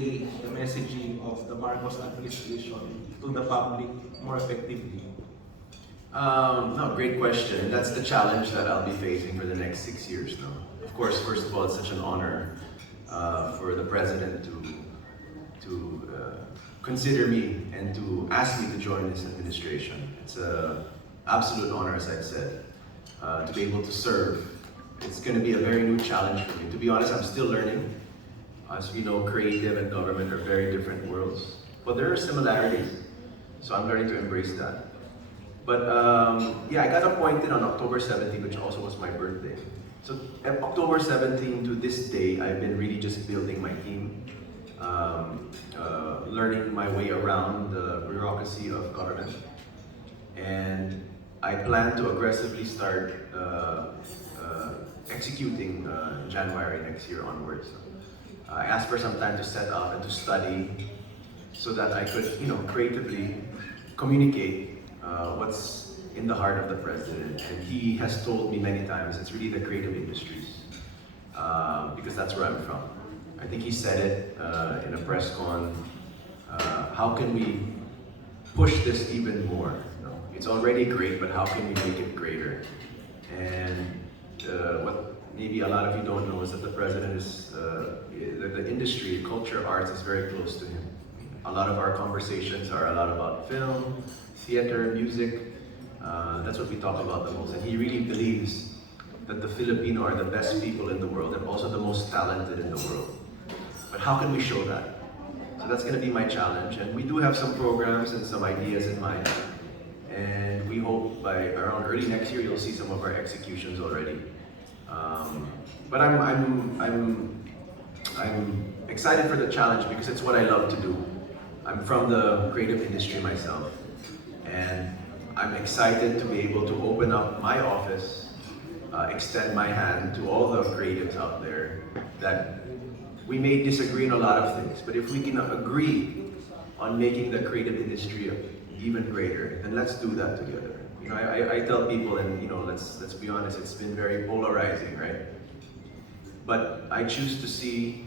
the messaging of the Marcos administration to the public more effectively? No, great question. And that's the challenge that I'll be facing for the next 6 years now. Of course, first of all, it's such an honor for the president to consider me and to ask me to join this administration. It's an absolute honor, as I've said, to be able to serve. It's going to be a very new challenge for me. To be honest, I'm still learning. As we know, creative and government are very different worlds, but there are similarities. So I'm learning to embrace that. But yeah, I got appointed on October 17, which also was my birthday. So at October 17 to this day, I've been really just building my team, learning my way around the bureaucracy of government. And I plan to aggressively start executing January next year onwards. I asked for some time to set up and to study so that I could, creatively communicate what's in the heart of the president. And he has told me many times it's really the creative industries because that's where I'm from. I think he said it in a press con. How can we push this even more? It's already great, but how can we make it greater? And what maybe a lot of you don't know is that the president is, the industry, culture, arts is very close to him. A lot of our conversations are a lot about film, theater, music. That's what we talk about the most. And he really believes that the Filipino are the best people in the world and also the most talented in the world. But how can we show that? So that's going to be my challenge. And we do have some programs and some ideas in mind. And we hope by around early next year you'll see some of our executions already. But I'm excited for the challenge because it's what I love to do. I'm from the creative industry myself, and I'm excited to be able to open up my office, extend my hand to all the creatives out there that we may disagree in a lot of things, but if we can agree on making the creative industry even greater, then let's do that together. I tell people, and let's be honest, it's been very polarizing, right? But I choose to see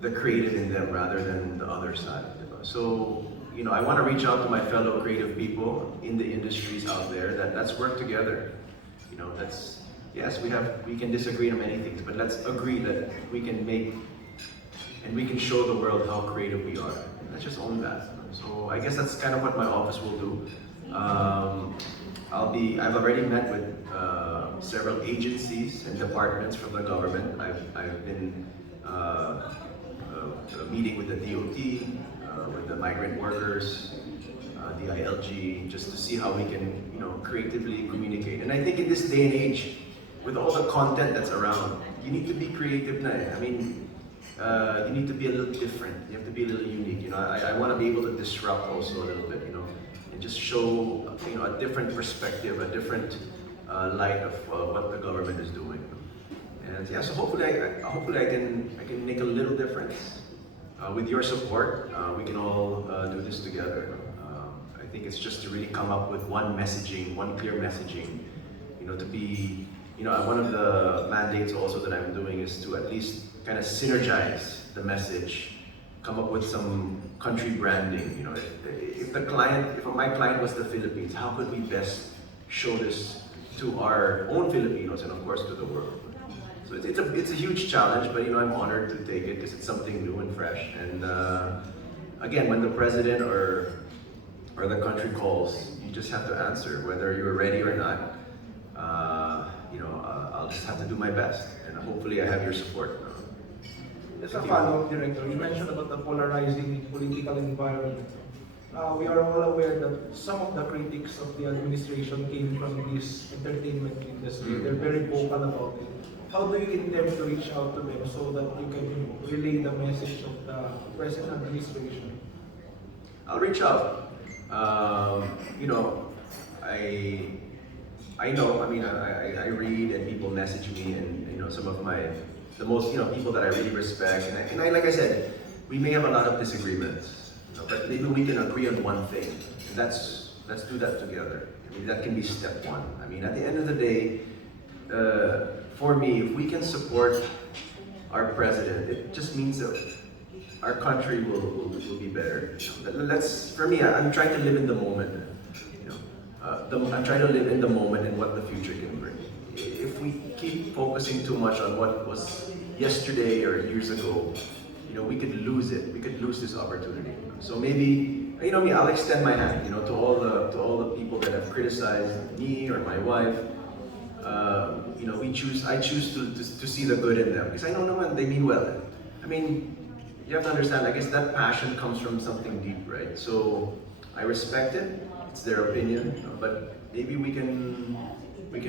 the creative in them rather than the other side. So, I want to reach out to my fellow creative people in the industries out there that let's work together. Yes, we can disagree on many things, but let's agree that we can make and we can show the world how creative we are. Let's just own that. So I guess that's kind of what my office will do. I've already met with several agencies and departments from the government. I've been meeting with the DOT, with the migrant workers, DILG, just to see how we can, creatively communicate. And I think in this day and age, with all the content that's around, you need to be creative. I mean, you need to be a little different. You have to be a little unique. I want to be able to disrupt also a little bit, and just show, a different perspective, a different light of what the government is doing. And yeah, so hopefully I can make a little difference. With your support, we can all do this together. I think it's just to really come up with one messaging, one clear messaging. To be, one of the mandates also that I'm doing is to at least kind of synergize the message, come up with some country branding. If my client was the Philippines, how could we best show this to our own Filipinos and of course to the world? So it's a huge challenge, but I'm honored to take it because it's something new and fresh. And again, when the president or the country calls, you just have to answer, whether you're ready or not. I'll just have to do my best, and hopefully I have your support. As a follow-up, Director, you mentioned about the polarizing political environment. We are all aware that some of the critics of the administration came from this entertainment industry. They're very vocal about it. How do you intend to reach out to them so that you can relay the message of the present administration? I'll reach out. I know. I read and people message me, and some of the most people that I really respect. And like I said, we may have a lot of disagreements, but maybe we can agree on one thing. And let's do that together. That can be step one. At the end of the day, for me, if we can support our president, it just means that our country will be better. For me, I'm trying to live in the moment. You know, I'm trying to live in the moment and what the future can bring. If we keep focusing too much on what was yesterday or years ago, we could lose it. We could lose this opportunity. So maybe, me, I'll extend my hand, to all the people that have criticized me or my wife. I choose to see the good in them because I know naman they mean well. I mean, you have to understand. I guess that passion comes from something deep, right? So I respect it. It's their opinion, but maybe we can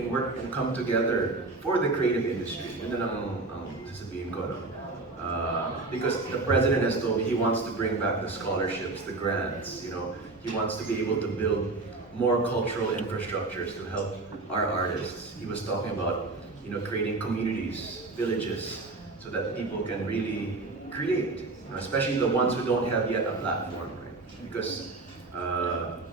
work and come together for the creative industry. And then ang sasabihin ko, no? Because the president has told me he wants to bring back the scholarships, the grants. He wants to be able to build more cultural infrastructures to help our artists. He was talking about, creating communities, villages, so that people can really create, especially the ones who don't have yet a platform, right? Because,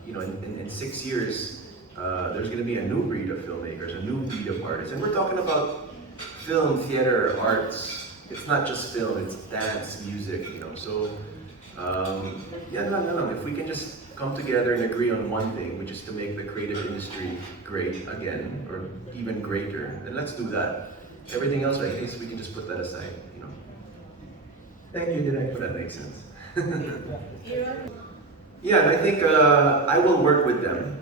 in 6 years, there's going to be a new breed of filmmakers, a new breed of artists, and we're talking about film, theater, arts. It's not just film; it's dance, music, So, if we can just come together and agree on one thing, which is to make the creative industry great again, or even greater, then let's do that. Everything else, I guess we can just put that aside, Thank you, Direk. If that makes sense. Yeah, and I think I will work with them,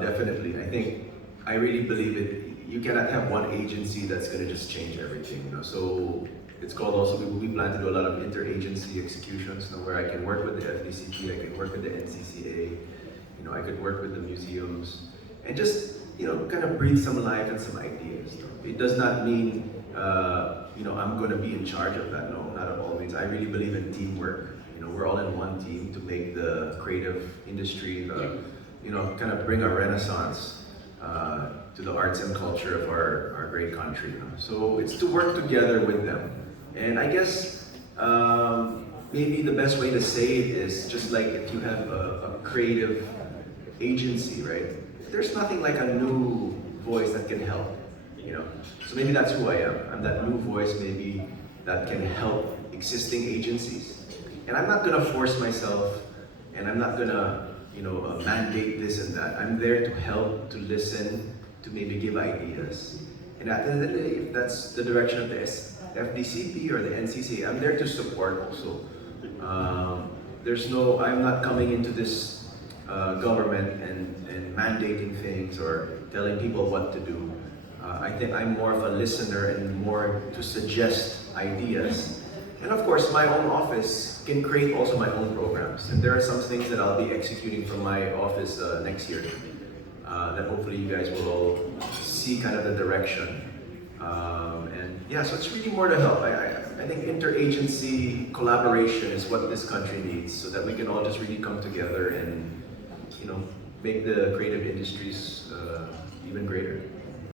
definitely. I really believe it. You cannot have one agency that's going to just change everything, So it's called also, we plan to do a lot of interagency executions, where I can work with the FDCP, I can work with the NCCA, I could work with the museums, and just, kind of breathe some life and some ideas. It does not mean, I'm going to be in charge of that. No, not at all means. I really believe in teamwork. We're all in one team to make the creative industry, kind of bring a renaissance to the arts and culture of our great country. So it's to work together with them. And I guess maybe the best way to say it is just like if you have a creative agency, right? There's nothing like a new voice that can help, So maybe that's who I am. I'm that new voice maybe that can help existing agencies. And I'm not gonna force myself, and I'm not gonna, mandate this and that. I'm there to help, to listen, to maybe give ideas. And at the end of the day, if that's the direction of the FDCP or the NCCA, I'm there to support also. I'm not coming into this government and mandating things or telling people what to do. I think I'm more of a listener and more to suggest ideas. And of course, my own office can create also my own programs. And there are some things that I'll be executing from my office next year that hopefully you guys will all see kind of the direction. So it's really more to help. I think interagency collaboration is what this country needs so that we can all just really come together and, make the creative industries even greater.